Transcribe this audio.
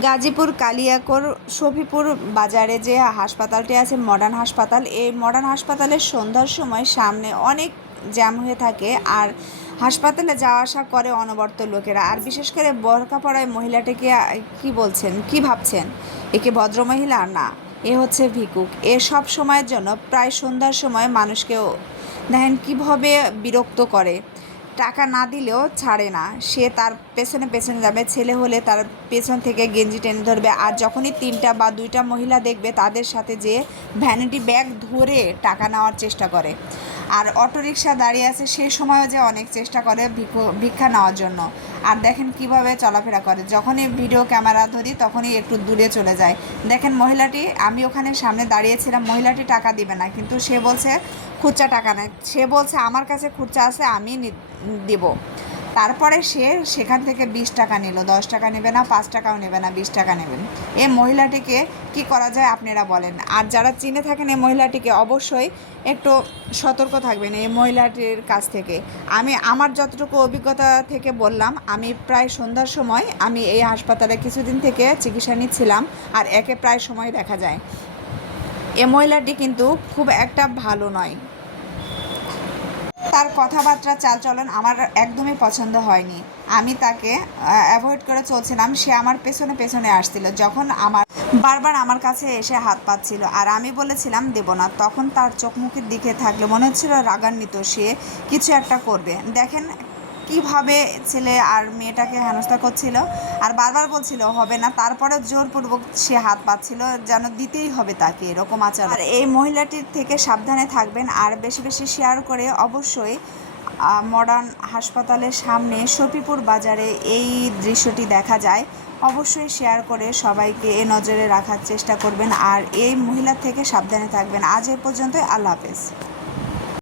গাজীপুর কালিয়াকৈর শফিপুর বাজারে যে হাসপাতালটি আছে মডার্ন হাসপাতাল, এই মডার্ন হাসপাতালের সন্ধ্যার সময় সামনে অনেক জ্যাম হয়ে থাকে। আর হাসপাতালে যাওয়া আসা করে অনবরত লোকেরা। আর বিশেষ করে বোরকা পরায় মহিলাটিকে কি বলছেন, কি ভাবছেন? একে ভদ্রমহিলা না, এ হচ্ছে ভিক্ষুক। এ সব সময়ের জন্য প্রায় সন্ধ্যার সময় মানুষকেও দেখেন কীভাবে বিরক্ত করে। টাকা না দিলেও ছাড়ে না, সে তার পেছনে পেছনে যাবে। ছেলে হলে তার পেছন থেকে গেঞ্জি টেনে ধরবে। আর যখনই 3টা বা 2টা মহিলা দেখবে, তাদের সাথে যে ভ্যানিটি ব্যাগ ধরে টাকা নেওয়ার চেষ্টা করে। আর অটোরিকশা দাঁড়িয়ে আছে, সে সময়ও যে অনেক চেষ্টা করে ভিক্ষা নেওয়ার জন্য। আর দেখেন কিভাবে চলাফেরা করে। যখনই ভিডিও ক্যামেরা ধরি তখনই একটু দূরে চলে যায়। দেখেন মহিলাটি, আমি ওখানে সামনে দাঁড়িয়েছিলাম, মহিলাটি টাকা দিবে না, কিন্তু সে বলছে খুচরা টাকা নেয়। সে বলছে আমার কাছে খুচরা আছে, আমি দেব। তারপরে সে সেখান থেকে 20 টাকা নিল। 10 টাকা নেবে না, 5 টাকাও নেবে না, 20 টাকা নেবেন। এই মহিলাটিকে কি করা যায় আপনারা বলেন? আর যারা চিনে থাকেন এই মহিলাটিকে, অবশ্যই একটু সতর্ক থাকবেন এই মহিলাটির কাছ থেকে। আমি আমার যতটুকু অভিজ্ঞতা থেকে বললাম, আমি প্রায় সন্ধ্যার সময় আমি এই হাসপাতালে কিছুদিন থেকে চিকিৎসা নিচ্ছিলাম। আর একে প্রায় সময় দেখা যায়। এই মহিলাটি কিন্তু খুব একটা ভালো নয়। তার কথাবার্তা চালচলন আমার একদমই পছন্দ হয়নি। আমি তাকে অ্যাভয়েড করে চলছিলাম। সে আমার পেছনে পেছনে আসছিল, যখন বারবার আমার কাছে এসে হাত পাচ্ছিল। আর আমি বলেছিলাম দেব না। তখন তার চোখ মুখের দিকে থাকলে মনে হচ্ছিল রাগান্বিত, সে কিছু একটা করবে। দেখেন কিভাবে ছেলে আর মেয়েটাকে হেনস্থা করছিল। আর বারবার বলছিল হবে না, তারপরে জোরপূর্বক সে হাত পাচ্ছিল, যেন দিতেই হবে তাকে, এরকম আচরণ। আর এই মহিলাটির থেকে সাবধানে থাকবেন। আর বেশি বেশি শেয়ার করে অবশ্যই মডার্ন হাসপাতালের সামনে শফিপুর বাজারে এই দৃশ্যটি দেখা যায়, অবশ্যই শেয়ার করে সবাইকে এ নজরে রাখার চেষ্টা করবেন। আর এই মহিলার থেকে সাবধানে থাকবেন। আজ এ পর্যন্তই, আল্লাহ হাফেজ।